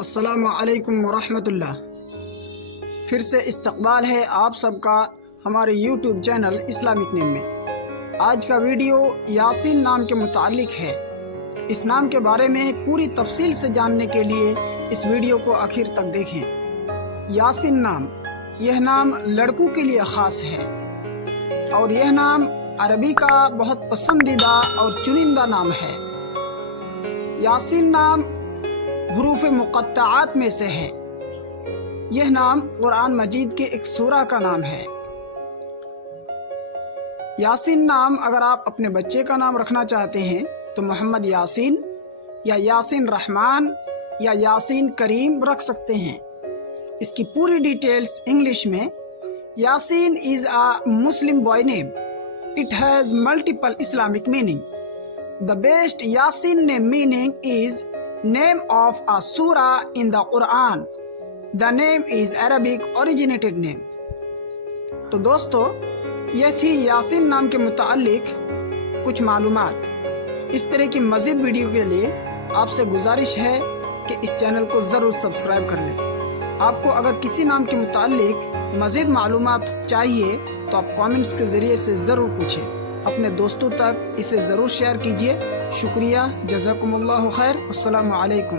السلام علیکم ورحمۃ اللہ۔ پھر سے استقبال ہے آپ سب کا ہمارے یوٹیوب چینل اسلامک نیم میں۔ آج کا ویڈیو یاسین نام کے متعلق ہے۔ اس نام کے بارے میں پوری تفصیل سے جاننے کے لیے اس ویڈیو کو آخر تک دیکھیں۔ یاسین نام، یہ نام لڑکوں کے لیے خاص ہے اور یہ نام عربی کا بہت پسندیدہ اور چنندہ نام ہے۔ یاسین نام حروف مقطعات میں سے ہے۔ یہ نام قرآن مجید کے ایک سورہ کا نام ہے۔ یاسین نام اگر آپ اپنے بچے کا نام رکھنا چاہتے ہیں تو محمد یاسین یا یاسین رحمان یا یاسین کریم رکھ سکتے ہیں۔ اس کی پوری ڈیٹیلز انگلش میں۔ Yasin is a Muslim boy name. It has multiple Islamic meaning. The best Yasin name meaning is name of a surah in the Quran. The name is Arabic originated name. تو دوستو، یہ تھی یاسین نام کے متعلق کچھ معلومات۔ اس طرح کی مزید ویڈیو کے لیے آپ سے گزارش ہے کہ اس چینل کو ضرور سبسکرائب کر لیں۔ آپ کو اگر کسی نام کے متعلق مزید معلومات چاہیے تو آپ کامنٹس کے ذریعے سے ضرور پوچھیں۔ اپنے دوستوں تک اسے ضرور شیئر کیجیے۔ شکریہ، جزاکم اللہ خیر، السلام علیکم۔